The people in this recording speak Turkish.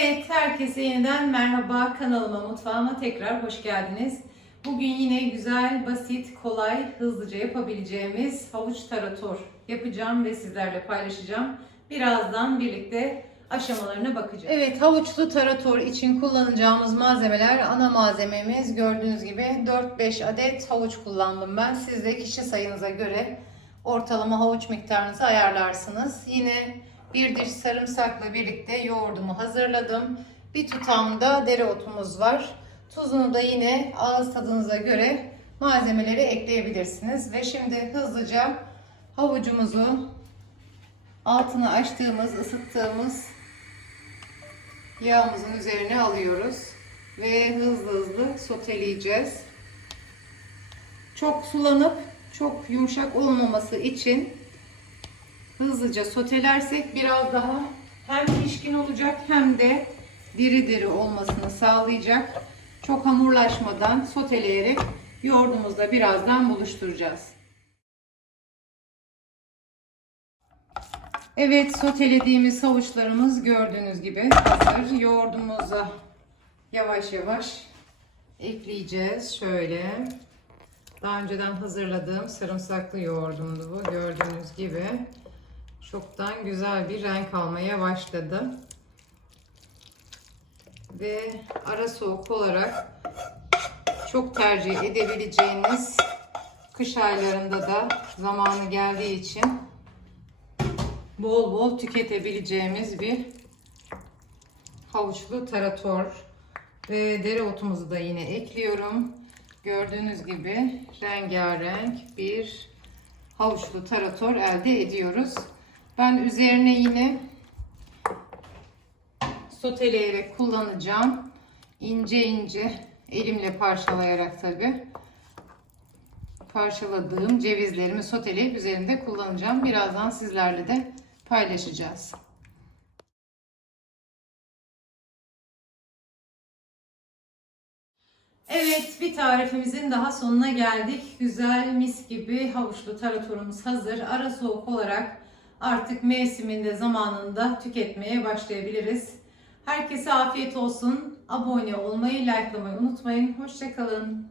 Evet, herkese yeniden merhaba. Kanalıma, mutfağıma tekrar hoş geldiniz. Bugün yine güzel, basit, kolay, hızlıca yapabileceğimiz havuç tarator yapacağım ve sizlerle paylaşacağım. Birazdan birlikte aşamalarına bakacağız. Evet, havuçlu tarator için kullanacağımız malzemeler, ana malzememiz gördüğünüz gibi 4-5 adet havuç kullandım ben. Siz de kişi sayınıza göre ortalama havuç miktarınızı ayarlarsınız. Yine bir diş sarımsakla birlikte yoğurdumu hazırladım. Bir tutamda dereotumuz var. Tuzunu da yine ağız tadınıza göre malzemeleri ekleyebilirsiniz. Ve şimdi hızlıca havucumuzu altını açtığımız, ısıttığımız yağımızın üzerine alıyoruz. Ve hızlı hızlı soteleyeceğiz. Çok sulanıp çok yumuşak olmaması için hızlıca sotelersek biraz daha hem pişkin olacak hem de diri diri olmasını sağlayacak. Çok hamurlaşmadan soteleyerek yoğurdumuzla birazdan buluşturacağız. Evet sotelediğimiz havuçlarımız gördüğünüz gibi hazır. Yoğurdumuza yavaş yavaş ekleyeceğiz. Şöyle. Daha önceden hazırladığım sarımsaklı yoğurdumdu bu. Gördüğünüz gibi çoktan güzel bir renk almaya başladı. Ve ara soğuk olarak çok tercih edebileceğiniz kış aylarında da zamanı geldiği için bol bol tüketebileceğimiz bir havuçlu tarator ve dereotumuzu da yine ekliyorum. Gördüğünüz gibi rengarenk bir havuçlu tarator elde ediyoruz. Ben üzerine yine soteleyerek kullanacağım. İnce ince elimle parçalayarak tabi parçaladığım cevizlerimi soteleyip üzerinde kullanacağım. Birazdan sizlerle de paylaşacağız. Evet bir tarifimizin daha sonuna geldik. Güzel mis gibi havuçlu taratorumuz hazır. Ara soğuk olarak artık mevsiminde zamanında tüketmeye başlayabiliriz. Herkese afiyet olsun. Abone olmayı, likelamayı unutmayın. Hoşçakalın.